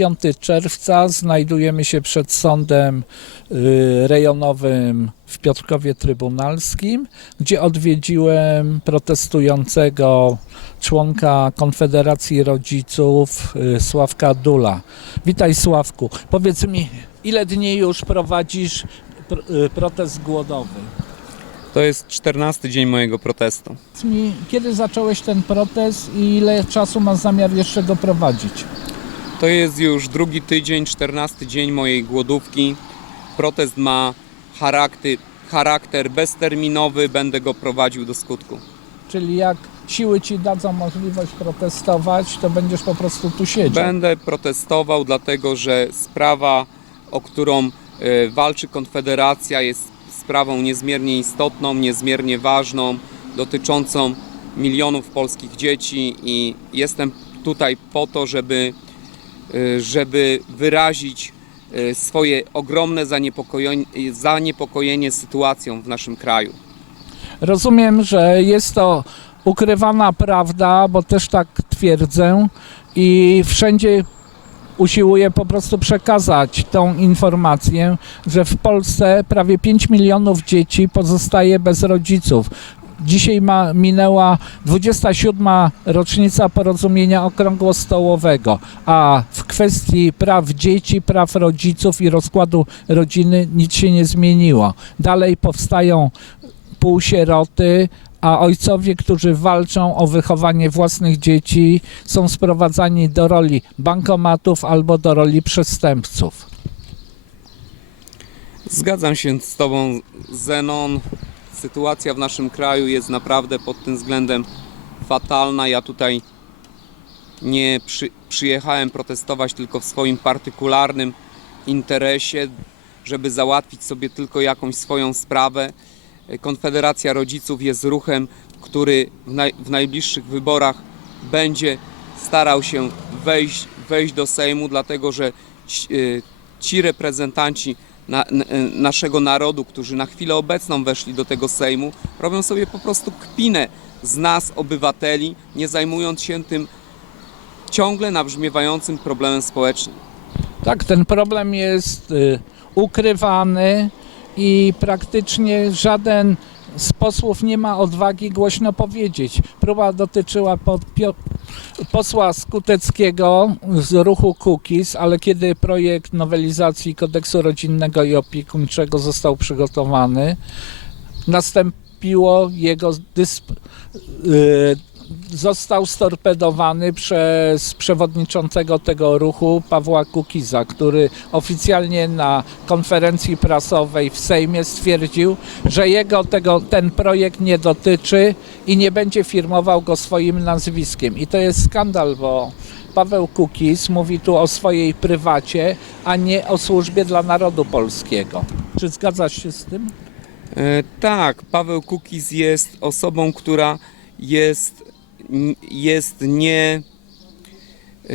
5 czerwca znajdujemy się przed sądem y, rejonowym w Piotrkowie Trybunalskim, gdzie odwiedziłem protestującego członka Konfederacji Rodziców y, Sławka Dula. Witaj Sławku. Powiedz mi, ile dni już prowadzisz pr- y, protest głodowy? To jest 14 dzień mojego protestu. Powiedz mi, kiedy zacząłeś ten protest i ile czasu masz zamiar jeszcze go prowadzić? To jest już drugi tydzień, 14 dzień mojej głodówki. Protest ma charakter, charakter bezterminowy, będę go prowadził do skutku. Czyli jak siły ci dadzą możliwość protestować, to będziesz po prostu tu siedział. Będę protestował, dlatego że sprawa, o którą e, walczy Konfederacja, jest sprawą niezmiernie istotną, niezmiernie ważną, dotyczącą milionów polskich dzieci i jestem tutaj po to, żeby, żeby wyrazić e, swoje ogromne zaniepokojenie, zaniepokojenie sytuacją w naszym kraju. Rozumiem, że jest to ukrywana prawda, bo też tak twierdzę i wszędzie usiłuję po prostu przekazać tą informację, że w Polsce prawie 5 milionów dzieci pozostaje bez rodziców. Dzisiaj ma, minęła 27. rocznica porozumienia okrągłostołowego, a w kwestii praw dzieci, praw rodziców i rozkładu rodziny nic się nie zmieniło. Dalej powstają półsieroty, a ojcowie, którzy walczą o wychowanie własnych dzieci, są sprowadzani do roli bankomatów albo do roli przestępców. Zgadzam się z Tobą, Zenon. Sytuacja w naszym kraju jest naprawdę pod tym względem fatalna. Ja tutaj nie przy, przyjechałem protestować tylko w swoim partykularnym interesie, żeby załatwić sobie tylko jakąś swoją sprawę. Konfederacja Rodziców jest ruchem, który w, naj, w najbliższych wyborach będzie starał się wejść, wejść do Sejmu, dlatego że ci, y, ci reprezentanci na, n, naszego narodu, którzy na chwilę obecną weszli do tego Sejmu, robią sobie po prostu kpinę z nas, obywateli, nie zajmując się tym ciągle nabrzmiewającym problemem społecznym. Tak, ten problem jest y, ukrywany i praktycznie żaden z posłów nie ma odwagi głośno powiedzieć. Próba dotyczyła pod, posła Skuteckiego z ruchu Kukiz, ale kiedy projekt nowelizacji kodeksu rodzinnego i opiekuńczego został przygotowany, nastąpiło jego dysp, y, został storpedowany przez przewodniczącego tego ruchu Pawła Kukiza, który oficjalnie na konferencji prasowej w Sejmie stwierdził, że jego tego, ten projekt nie dotyczy i nie będzie firmował go swoim nazwiskiem. I to jest skandal, bo Paweł Kukiz mówi tu o swojej prywacie, a nie o służbie dla narodu polskiego. Czy zgadzasz się z tym? E, tak, Paweł Kukiz jest osobą, która jest, jest nie. e,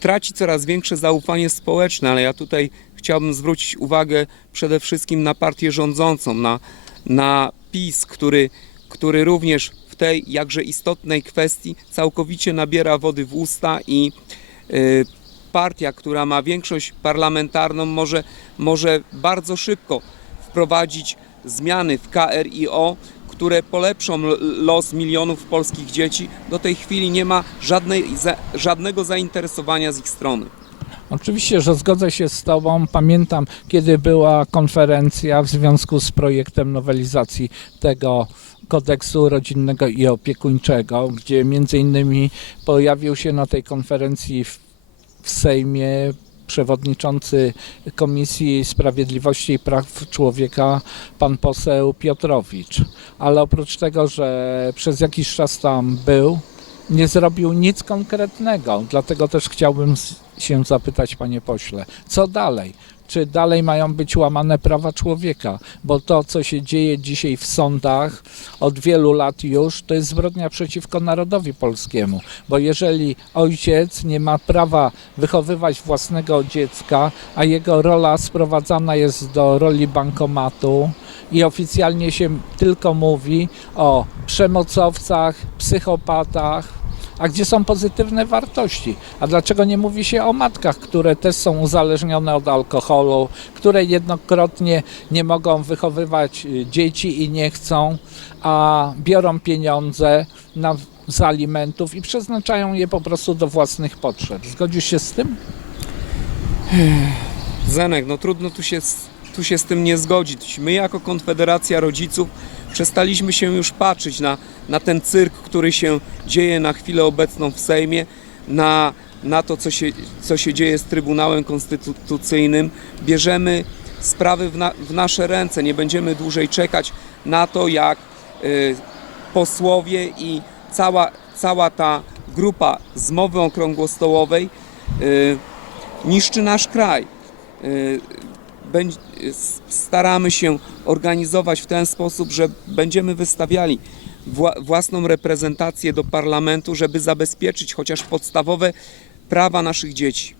traci coraz większe zaufanie społeczne, ale ja tutaj chciałbym zwrócić uwagę przede wszystkim na partię rządzącą, na, na PiS, który, który również w tej jakże istotnej kwestii całkowicie nabiera wody w usta i e, partia, która ma większość parlamentarną, może, może bardzo szybko wprowadzić zmiany w KRIO, które polepszą los milionów polskich dzieci. Do tej chwili nie ma żadnej, żadnego zainteresowania z ich strony. Oczywiście, że zgodzę się z Tobą. Pamiętam, kiedy była konferencja w związku z projektem nowelizacji tego kodeksu rodzinnego i opiekuńczego, gdzie między innymi pojawił się na tej konferencji w, w Sejmie przewodniczący Komisji Sprawiedliwości i Praw Człowieka, pan poseł Piotrowicz. Ale oprócz tego, że przez jakiś czas tam był, nie zrobił nic konkretnego. Dlatego też chciałbym się zapytać, panie pośle, co dalej? Czy dalej mają być łamane prawa człowieka? Bo to, co się dzieje dzisiaj w sądach od wielu lat już, to jest zbrodnia przeciwko narodowi polskiemu. Bo jeżeli ojciec nie ma prawa wychowywać własnego dziecka, a jego rola sprowadzana jest do roli bankomatu, i oficjalnie się tylko mówi o przemocowcach, psychopatach, A gdzie są pozytywne wartości? A dlaczego nie mówi się o matkach, które też są uzależnione od alkoholu, które jednokrotnie nie mogą wychowywać y, dzieci i nie chcą, a biorą pieniądze na, z alimentów i przeznaczają je po prostu do własnych potrzeb. Zgodzisz się z tym? Zenek, no trudno tu się, tu się z tym nie zgodzić. My jako Konfederacja Rodziców przestaliśmy się już patrzeć na, na ten cyrk, który się dzieje na chwilę obecną w Sejmie, na, na to, co się, co się dzieje z Trybunałem Konstytucyjnym. Bierzemy sprawy w, na, w nasze ręce. Nie będziemy dłużej czekać na to, jak y, posłowie i cała, cała ta grupa z mowy okrągłostołowej y, niszczy nasz kraj. Y, Staramy się organizować w ten sposób, że będziemy wystawiali wła- własną reprezentację do parlamentu, żeby zabezpieczyć chociaż podstawowe prawa naszych dzieci.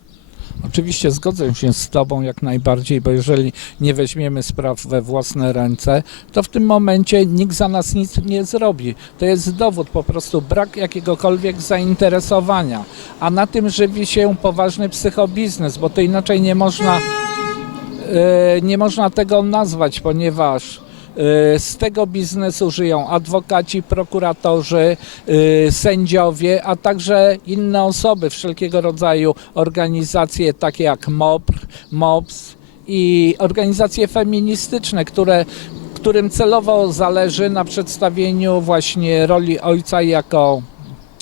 Oczywiście zgodzę się z Tobą jak najbardziej, bo jeżeli nie weźmiemy spraw we własne ręce, to w tym momencie nikt za nas nic nie zrobi. To jest dowód, po prostu brak jakiegokolwiek zainteresowania. A na tym żywi się poważny psychobiznes, bo to inaczej nie można, nie można tego nazwać, ponieważ e, z tego biznesu żyją adwokaci, prokuratorzy, y, sędziowie, a także inne osoby, wszelkiego rodzaju organizacje takie jak MOPR, MOPS i organizacje feministyczne, które, którym celowo zależy na przedstawieniu właśnie roli ojca jako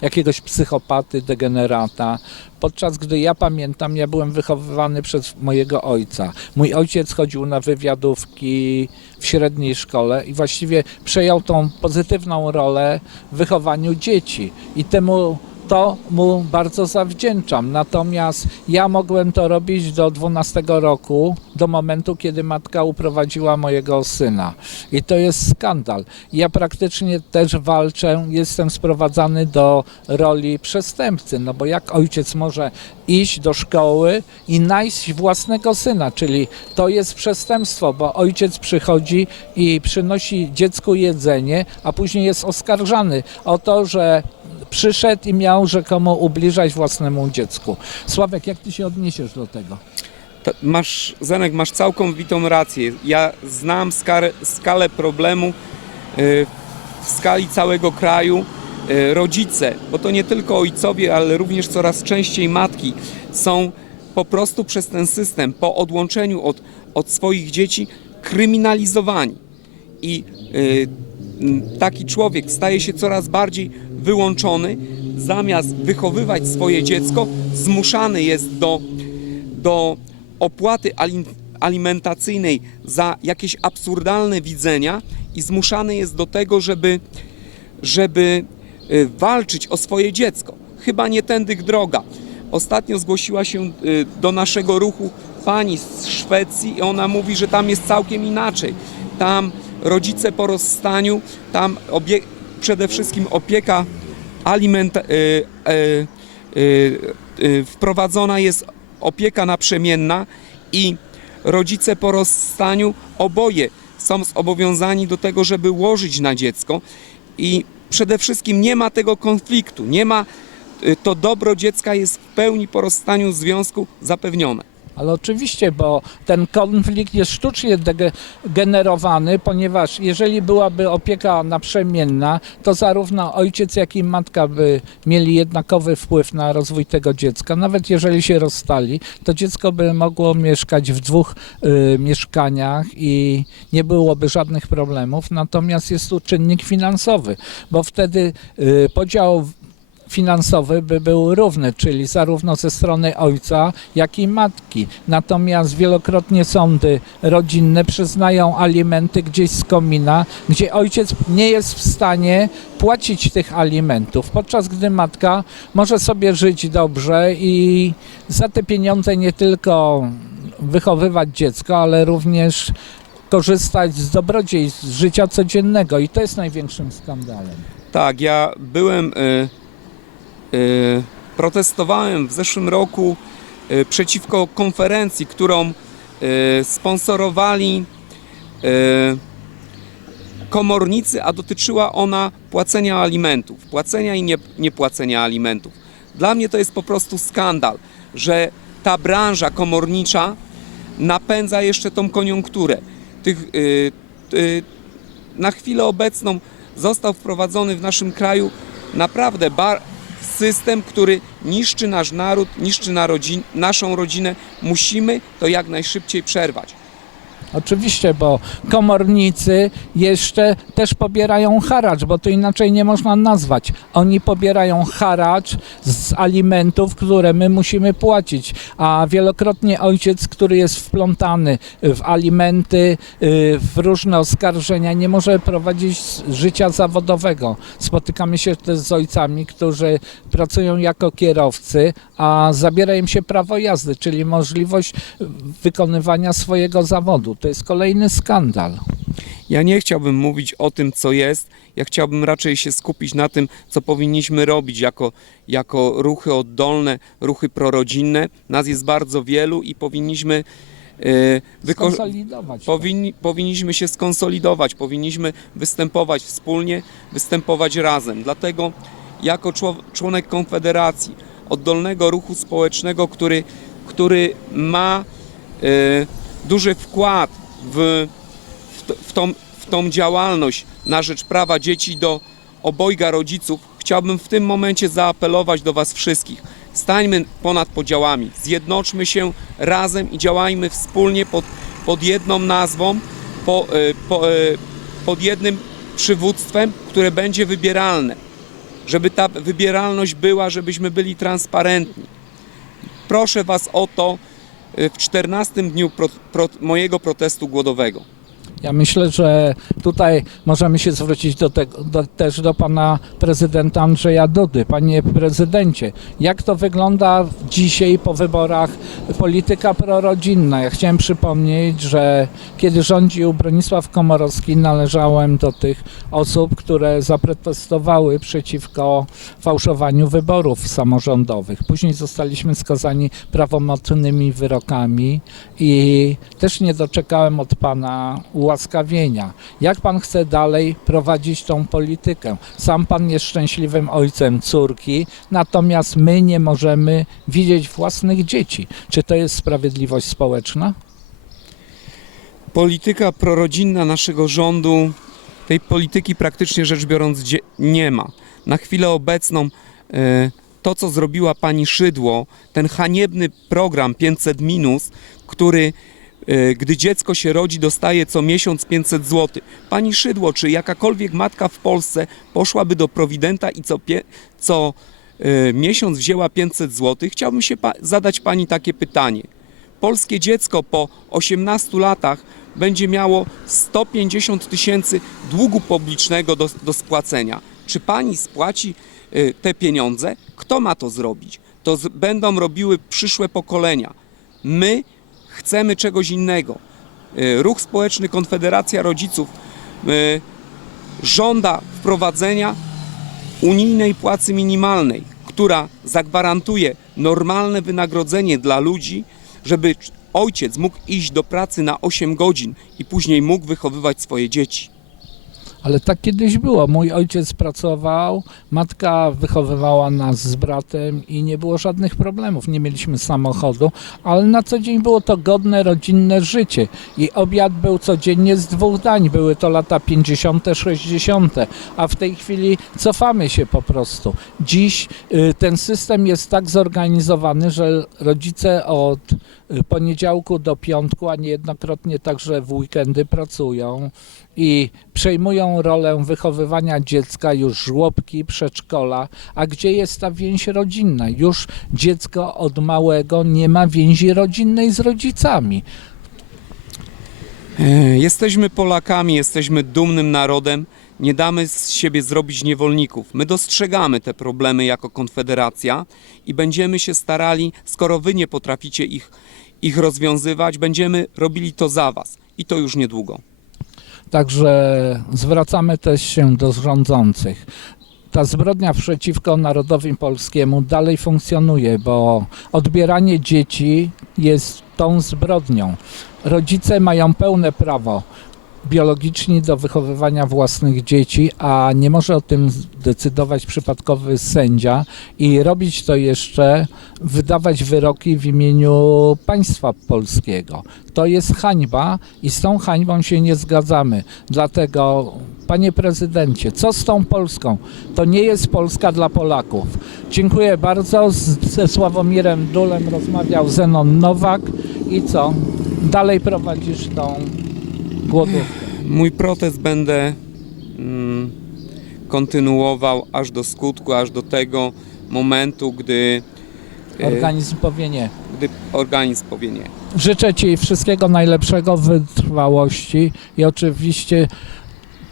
jakiegoś psychopaty, degenerata. Podczas gdy ja pamiętam, ja byłem wychowywany przez mojego ojca. Mój ojciec chodził na wywiadówki w średniej szkole i właściwie przejął tą pozytywną rolę w wychowaniu dzieci. I temu to mu bardzo zawdzięczam. Natomiast ja mogłem to robić do 12 roku, do momentu, kiedy matka uprowadziła mojego syna. I to jest skandal. Ja praktycznie też walczę, jestem sprowadzany do roli przestępcy, no bo jak ojciec może iść do szkoły i najść własnego syna, czyli to jest przestępstwo, bo ojciec przychodzi i przynosi dziecku jedzenie, a później jest oskarżany o to, że przyszedł i miał rzekomo ubliżać własnemu dziecku. Sławek, jak ty się odniesiesz do tego? Masz, Zenek, masz całkowitą rację. Ja znam skalę, skalę problemu y, w skali całego kraju. Y, Rodzice, bo to nie tylko ojcowie, ale również coraz częściej matki są po prostu przez ten system po odłączeniu od, od swoich dzieci kryminalizowani. I y, taki człowiek staje się coraz bardziej wyłączony, zamiast wychowywać swoje dziecko, zmuszany jest do do opłaty alim- alimentacyjnej za jakieś absurdalne widzenia i zmuszany jest do tego, żeby, żeby y, walczyć o swoje dziecko. Chyba nie tędy droga. Ostatnio zgłosiła się y, do naszego ruchu pani z Szwecji i ona mówi, że tam jest całkiem inaczej. Tam rodzice po rozstaniu, tam obie- przede wszystkim opieka alimenta- y, y, y, wprowadzona jest opieka naprzemienna i rodzice po rozstaniu oboje są zobowiązani do tego, żeby łożyć na dziecko i przede wszystkim nie ma tego konfliktu, nie ma to dobro dziecka jest w pełni po rozstaniu związku zapewnione. Ale oczywiście, bo ten konflikt jest sztucznie generowany, ponieważ jeżeli byłaby opieka naprzemienna, to zarówno ojciec, jak i matka by mieli jednakowy wpływ na rozwój tego dziecka. Nawet jeżeli się rozstali, to dziecko by mogło mieszkać w dwóch y, mieszkaniach i nie byłoby żadnych problemów. Natomiast jest tu czynnik finansowy, bo wtedy y, podział finansowy by był równy, czyli zarówno ze strony ojca, jak i matki. Natomiast wielokrotnie sądy rodzinne przyznają alimenty gdzieś z komina, gdzie ojciec nie jest w stanie płacić tych alimentów, podczas gdy matka może sobie żyć dobrze i za te pieniądze nie tylko wychowywać dziecko, ale również korzystać z dobrodziejstw życia codziennego i to jest największym skandalem. Tak, ja byłem, y, protestowałem w zeszłym roku y, przeciwko konferencji, którą y, sponsorowali y, komornicy, a dotyczyła ona płacenia alimentów, płacenia i nie, niepłacenia alimentów. Dla mnie to jest po prostu skandal, że ta branża komornicza napędza jeszcze tą koniunkturę. Tych, y, y, na chwilę obecną został wprowadzony w naszym kraju naprawdę bar- system, który niszczy nasz naród, niszczy na rodzin- naszą rodzinę. Musimy to jak najszybciej przerwać. Oczywiście, bo komornicy jeszcze też pobierają haracz, bo to inaczej nie można nazwać. Oni pobierają haracz z alimentów, które my musimy płacić, a wielokrotnie ojciec, który jest wplątany w alimenty, y, w różne oskarżenia, nie może prowadzić życia zawodowego. Spotykamy się też z ojcami, którzy pracują jako kierowcy, a zabiera im się prawo jazdy, czyli możliwość wykonywania swojego zawodu. To jest kolejny skandal. Ja nie chciałbym mówić o tym, co jest. Ja chciałbym raczej się skupić na tym, co powinniśmy robić jako, jako ruchy oddolne, ruchy prorodzinne. Nas jest bardzo wielu i powinniśmy e, Skonsolidować. powinni, powinniśmy się skonsolidować, powinniśmy występować wspólnie, występować razem. Dlatego jako czło- członek Konfederacji, oddolnego ruchu społecznego, który, który ma e, duży wkład w, w, w, tą, w tą działalność na rzecz prawa dzieci do obojga rodziców, chciałbym w tym momencie zaapelować do Was wszystkich. Stańmy ponad podziałami, zjednoczmy się razem i działajmy wspólnie pod, pod jedną nazwą, po, e, po, e, pod jednym przywództwem, które będzie wybieralne. Żeby ta wybieralność była, żebyśmy byli transparentni. Proszę Was o to w 14 dniu pro, pro, mojego protestu głodowego. Ja myślę, że tutaj możemy się zwrócić do tego, do, też do pana prezydenta Andrzeja Dudy. Panie prezydencie, jak to wygląda dzisiaj po wyborach polityka prorodzinna? Ja chciałem przypomnieć, że kiedy rządził Bronisław Komorowski, należałem do tych osób, które zaprotestowały przeciwko fałszowaniu wyborów samorządowych. Później zostaliśmy skazani prawomocnymi wyrokami i też nie doczekałem od pana ułaskawienia. Jak pan chce dalej prowadzić tą politykę? Sam pan jest szczęśliwym ojcem córki, natomiast my nie możemy widzieć własnych dzieci. Czy to jest sprawiedliwość społeczna? Polityka prorodzinna naszego rządu, tej polityki praktycznie rzecz biorąc nie ma. Na chwilę obecną e, to, co zrobiła pani Szydło, ten haniebny program 500 minus, który gdy dziecko się rodzi, dostaje co miesiąc 500 zł. Pani Szydło, czy jakakolwiek matka w Polsce poszłaby do prowidenta i co, co e, miesiąc wzięła 500 zł? Chciałbym się pa- zadać pani takie pytanie polskie dziecko po 18 latach będzie miało 150 tysięcy długu publicznego do, do spłacenia. Czy pani spłaci y, te pieniądze? Kto ma to zrobić? To będą robiły przyszłe pokolenia. My chcemy czegoś innego. Y, Ruch Społeczny Konfederacja Rodziców y, żąda wprowadzenia unijnej płacy minimalnej, która zagwarantuje normalne wynagrodzenie dla ludzi, żeby ojciec mógł iść do pracy na 8 godzin i później mógł wychowywać swoje dzieci. Ale tak kiedyś było. Mój ojciec pracował, matka wychowywała nas z bratem i nie było żadnych problemów. Nie mieliśmy samochodu, ale na co dzień było to godne, rodzinne życie. I obiad był codziennie z dwóch dań. Były to lata 50., 60., a w tej chwili cofamy się po prostu. Dziś y, ten system jest tak zorganizowany, że rodzice od y, poniedziałku do piątku, a niejednokrotnie także w weekendy pracują i przejmują rolę wychowywania dziecka już żłobki, przedszkola, a gdzie jest ta więź rodzinna? Już dziecko od małego nie ma więzi rodzinnej z rodzicami. E, Jesteśmy Polakami, jesteśmy dumnym narodem. Nie damy z siebie zrobić niewolników. My dostrzegamy te problemy jako Konfederacja i będziemy się starali, skoro wy nie potraficie ich, ich rozwiązywać, będziemy robili to za was. I to już niedługo. Także zwracamy też się do rządzących. Ta zbrodnia przeciwko narodowi polskiemu dalej funkcjonuje, bo odbieranie dzieci jest tą zbrodnią. Rodzice mają pełne prawo biologiczni do wychowywania własnych dzieci, a nie może o tym decydować przypadkowy sędzia i robić to jeszcze, wydawać wyroki w imieniu państwa polskiego. To jest hańba i z tą hańbą się nie zgadzamy. Dlatego, panie prezydencie, co z tą Polską? To nie jest Polska dla Polaków. Dziękuję bardzo. Z- Ze Sławomirem Dulem rozmawiał Zenon Nowak. I co? Dalej prowadzisz tą głodówkę. Mój protest będę mm, kontynuował aż do skutku, aż do tego momentu, gdy, e, Organizm powie nie. gdy organizm powie nie. Życzę Ci wszystkiego najlepszego, wytrwałości i oczywiście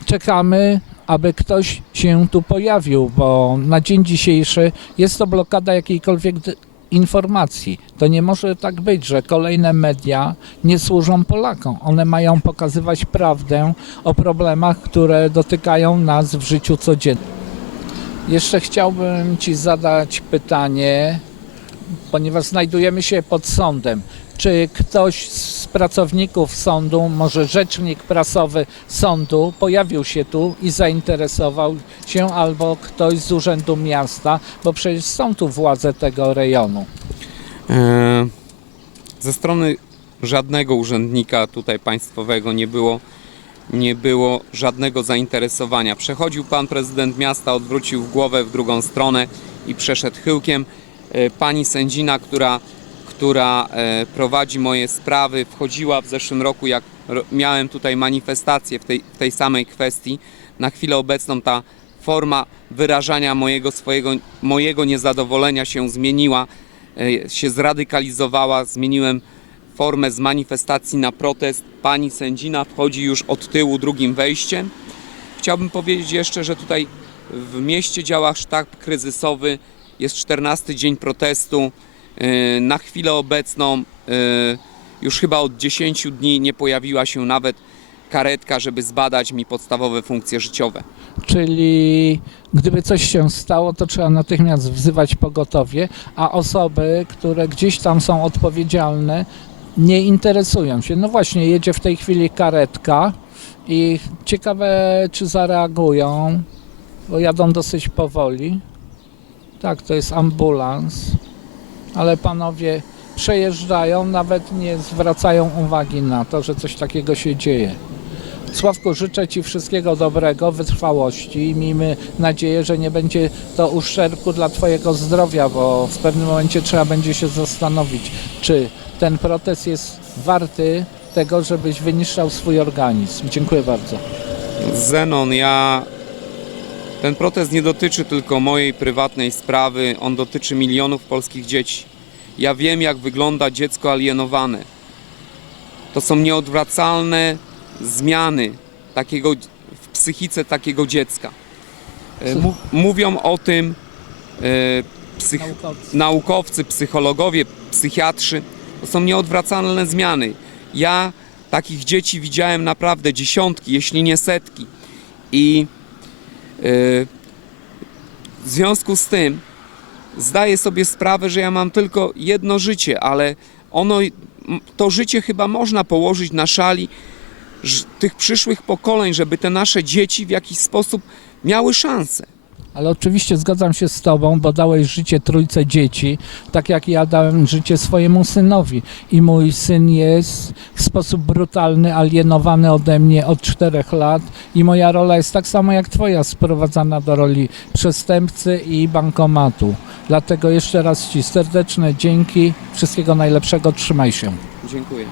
czekamy, aby ktoś się tu pojawił, bo na dzień dzisiejszy jest to blokada jakiejkolwiek informacji. To nie może tak być, że kolejne media nie służą Polakom. One mają pokazywać prawdę o problemach, które dotykają nas w życiu codziennym. Jeszcze chciałbym Ci zadać pytanie, ponieważ znajdujemy się pod sądem. Czy ktoś z pracowników sądu, może rzecznik prasowy sądu, pojawił się tu i zainteresował się, albo ktoś z urzędu miasta, bo przecież są tu władze tego rejonu. E, Ze strony żadnego urzędnika tutaj państwowego nie było, nie było żadnego zainteresowania. Przechodził pan prezydent miasta, odwrócił głowę w drugą stronę i przeszedł chyłkiem. E, Pani sędzina, która, która e, prowadzi moje sprawy, wchodziła w zeszłym roku, jak miałem tutaj manifestację w tej, w tej samej kwestii. Na chwilę obecną ta forma wyrażania mojego, swojego, mojego niezadowolenia się zmieniła e, się zradykalizowała, zmieniłem formę z manifestacji na protest. Pani sędzina wchodzi już od tyłu drugim wejściem. Chciałbym powiedzieć jeszcze, że tutaj w mieście działa sztab kryzysowy. Jest 14 dzień protestu. E, Na chwilę obecną e, już chyba od 10 dni nie pojawiła się nawet karetka, żeby zbadać mi podstawowe funkcje życiowe. Czyli gdyby coś się stało, to trzeba natychmiast wzywać pogotowie, a osoby, które gdzieś tam są odpowiedzialne, nie interesują się. No właśnie, jedzie w tej chwili karetka i ciekawe, czy zareagują, bo jadą dosyć powoli. Tak, to jest ambulans, ale panowie przejeżdżają, nawet nie zwracają uwagi na to, że coś takiego się dzieje. Sławku, życzę Ci wszystkiego dobrego, wytrwałości i miejmy nadzieję, że nie będzie to uszczerbku dla Twojego zdrowia, bo w pewnym momencie trzeba będzie się zastanowić, czy ten protest jest warty tego, żebyś wyniszczał swój organizm. Dziękuję bardzo. Zenon, ja. Ten protest nie dotyczy tylko mojej prywatnej sprawy, on dotyczy milionów polskich dzieci. Ja wiem, jak wygląda dziecko alienowane. To są nieodwracalne zmiany takiego, w psychice takiego dziecka. E, Mówią o tym e, psych, Naukowcy. naukowcy, psychologowie, psychiatrzy. To są nieodwracalne zmiany. Ja takich dzieci widziałem naprawdę dziesiątki, jeśli nie setki. I w związku z tym zdaję sobie sprawę, że ja mam tylko jedno życie, ale ono, to życie chyba można położyć na szali tych przyszłych pokoleń, żeby te nasze dzieci w jakiś sposób miały szansę. Ale oczywiście zgadzam się z Tobą, bo dałeś życie trójce dzieci, tak jak ja dałem życie swojemu synowi. I mój syn jest w sposób brutalny alienowany ode mnie od czterech lat i moja rola jest tak samo jak Twoja, sprowadzana do roli przestępcy i bankomatu. Dlatego jeszcze raz Ci serdeczne dzięki, wszystkiego najlepszego, trzymaj się. Dziękuję.